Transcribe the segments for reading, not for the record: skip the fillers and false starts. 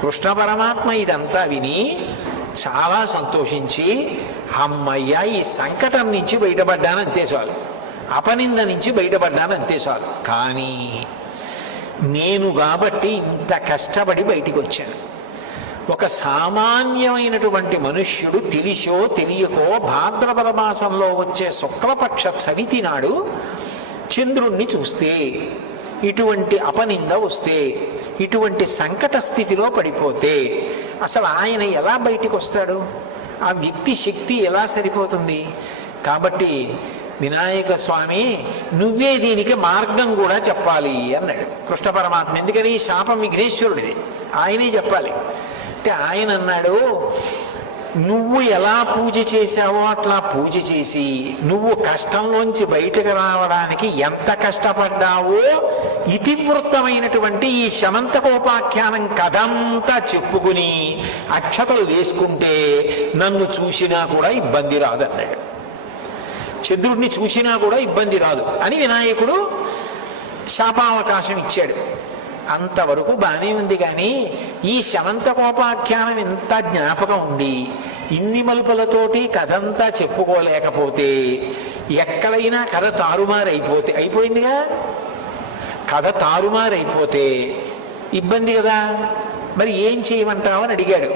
కృష్ణ పరమాత్మ ఇదంతా విని చాలా సంతోషించి, అమ్మయ్య ఈ సంకటం నుంచి బయటపడ్డాను అంతే చాలు, అపనింద నుంచి బయటపడ్డాను అంతే చాలు. కానీ నేను కాబట్టి ఇంత కష్టపడి బయటికి వచ్చాను. ఒక సామాన్యమైనటువంటి మనుష్యుడు తెలిసో తెలియకో భాద్రపద మాసంలో వచ్చే శుక్లపక్ష చవితి నాడు చంద్రుణ్ణి చూస్తే, ఇటువంటి అపనింద వస్తే, ఇటువంటి సంకట స్థితిలో పడిపోతే అసలు ఆయన ఎలా బయటికి వస్తాడు? ఆ వ్యక్తి శక్తి ఎలా సరిపోతుంది? కాబట్టి వినాయక స్వామి నువ్వే దీనికి మార్గం కూడా చెప్పాలి అన్నాడు కృష్ణ పరమాత్మ. ఎందుకని? శాపం విఘ్నేశ్వరుడిది, ఆయనే చెప్పాలి. అంటే ఆయన అన్నాడు, నువ్వు ఎలా పూజ చేశావో అట్లా పూజ చేసి నువ్వు కష్టంలోంచి బయటకు రావడానికి ఎంత కష్టపడ్డావో ఇతివృత్తమైనటువంటి ఈ శమంతకోపాఖ్యానం కథంతా చెప్పుకుని అక్షతలు వేసుకుంటే నన్ను చూసినా కూడా ఇబ్బంది రాదన్నాడు. చంద్రుడిని చూసినా కూడా ఇబ్బంది రాదు అని వినాయకుడు శాపావకాశం ఇచ్చాడు. అంతవరకు బాగానే ఉంది. కానీ ఈ శమంతకోపాఖ్యానం ఎంత జ్ఞాపకం ఉండి ఇన్ని మలుపులతోటి కథంతా చెప్పుకోలేకపోతే, ఎక్కడైనా కథ అయిపోయిందిగా, కథ తారుమారైపోతే ఇబ్బంది కదా. మరి ఏం చేయమంటావు అని అడిగాడు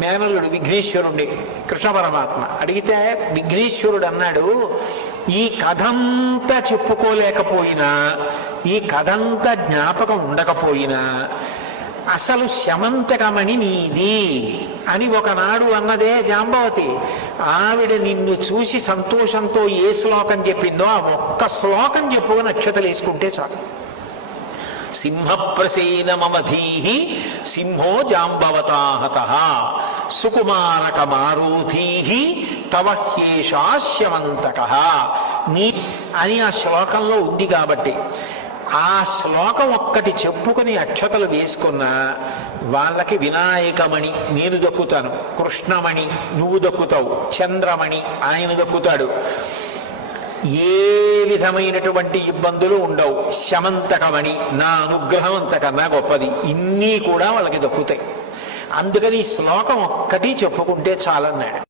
మేనల్లుడు విఘ్నేశ్వరుణ్ణి. కృష్ణ పరమాత్మ అడిగితే విఘ్నేశ్వరుడు అన్నాడు, ఈ కథంతా చెప్పుకోలేకపోయినా, ఈ కథంతా జ్ఞాపకం ఉండకపోయినా అసలు శమంతకమణి నీది అని ఒకనాడు అన్నదే జాంబవతి. ఆవిడ నిన్ను చూసి సంతోషంతో ఏ శ్లోకం చెప్పిందో ఆ ఒక్క శ్లోకం చెప్పుకొని అక్షతలు వేసుకుంటే చాలు. సింహప్రసేన మమధీహి సింహో జాంబవతాహతః సుకుమారక మారుధీహి తవ హ్యేషాస్యమంతకః నీ అని ఆ శ్లోకంలో ఉంది. కాబట్టి ఆ శ్లోకం ఒక్కటి చెప్పుకొని అక్షతలు వేసుకున్న వాళ్ళకి వినాయకమణి నేను దక్కుతాను, కృష్ణమణి నువ్వు దక్కుతావు, చంద్రమణి ఆయన దక్కుతాడు. ఏ విధమైనటువంటి ఇబ్బందులు ఉండవు. శమంతకమణి నా అనుగ్రహం అంతకన్నా గొప్పది, ఇన్ని కూడా వాళ్ళకి దక్కుతాయి. అందుకని ఈ శ్లోకం ఒక్కటి చెప్పుకుంటే చాలన్నాడు.